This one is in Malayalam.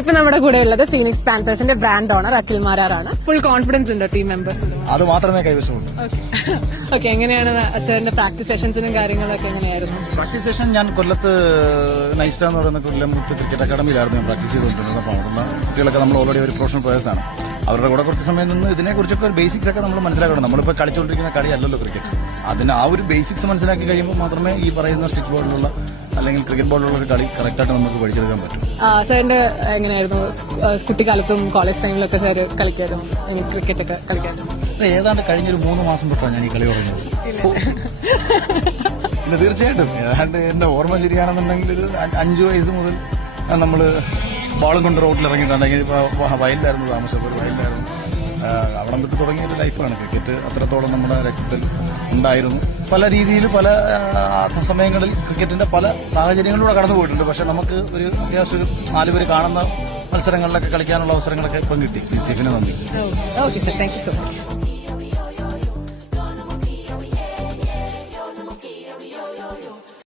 ഇപ്പൊ നമ്മുടെ കൂടെ ഉള്ളത് ഫീനിക്സ് പാന്തേഴ്സിന്റെ ബ്രാൻഡ് ഓണർ അഖിൽ മാരാറാണ്. ഫുൾ കോൺഫിഡൻസ് ഉണ്ടോ ടീം മെമ്പേഴ്സ്? അത് മാത്രമേ കൈവശമുള്ളൂ. ഓക്കെ, എങ്ങനെയാണ് സാറിന്റെ പ്രാക്ടീസ് സെഷൻസിനും കാര്യങ്ങളൊക്കെ എങ്ങനെയായിരുന്നു? പ്രാക്ടീസ് സെഷൻ ഞാൻ കൊല്ലത്ത് നൈസ്റ്റ എന്ന് പറയുന്ന കൊല്ലം ക്രിക്കറ്റ് അക്കാദമിയിലായിരുന്നു ഞാൻ പ്രാക്ടീസ് ചെയ്തുകൊണ്ടിരുന്നത്. അപ്പോൾ അവിടെയുള്ള കുട്ടികളൊക്കെ നമ്മൾ ഓൾറെഡി ഒരു പ്രൊഫഷണൽ പ്ലേയേഴ്സാണ്. അവരുടെ കൂടെ കുറച്ച് സമയം നിന്ന് ഇതിനെക്കുറിച്ചൊക്കെ ഒരു ബേസിക്സ് ഒക്കെ നമ്മൾ മനസ്സിലാക്കണം. നമ്മളിപ്പോൾ കളിച്ചുകൊണ്ടിരിക്കുന്ന കളിയല്ലല്ലോ ക്രിക്കറ്റ്. അതിന് ആ ഒരു ബേസിക്സ് മനസ്സിലാക്കി കഴിയുമ്പോൾ മാത്രമേ ഈ പറയുന്ന സ്റ്റിച്ച് ബോർഡിലുള്ള അല്ലെങ്കിൽ ക്രിക്കറ്റ് ബോർഡിലുള്ള ഒരു കളി കറക്റ്റായിട്ട് നമുക്ക് പഠിച്ചെടുക്കാൻ പറ്റും. സാറിന്റെ എങ്ങനെയായിരുന്നു കുട്ടിക്കാലത്തും കോളേജ് ടൈമിലൊക്കെ സാർ കളിക്കായിരുന്നു ക്രിക്കറ്റ് ഒക്കെ കളിക്കായിരുന്നു? ഏതാണ്ട് കഴിഞ്ഞൊരു 3 മാസം തൊട്ടാണ് ഞാൻ ഈ കളി തുടങ്ങിയത്. പിന്നെ തീർച്ചയായിട്ടും ഏതാണ്ട് എന്റെ ഓർമ്മ ശരിയാണെന്നുണ്ടെങ്കിൽ ഒരു 5 വയസ്സ് മുതൽ നമ്മള് ബോളും കൊണ്ട് റോഡിൽ ഇറങ്ങിയിട്ടുണ്ടെങ്കിൽ വയലിലായിരുന്നു താമസം. ഒരു വയലിലായിരുന്നു. അവിടെ തൊട്ട് തുടങ്ങിയ ഒരു ലൈഫാണ് ക്രിക്കറ്റ്. അത്രത്തോളം നമ്മുടെ രക്തത്തിൽ ഉണ്ടായിരുന്നു. പല രീതിയിൽ പല സമയങ്ങളിൽ ക്രിക്കറ്റിന്റെ പല സാഹചര്യങ്ങളിലൂടെ കടന്നു പോയിട്ടുണ്ട്. പക്ഷെ നമുക്ക് ഒരു അത്യാവശ്യം ഒരു 4 പേര് കാണുന്ന മത്സരങ്ങളിലൊക്കെ കളിക്കാനുള്ള അവസരങ്ങളൊക്കെ ഇപ്പം കിട്ടി. CCF-ന് നന്ദി. Okay sir, thank you so much.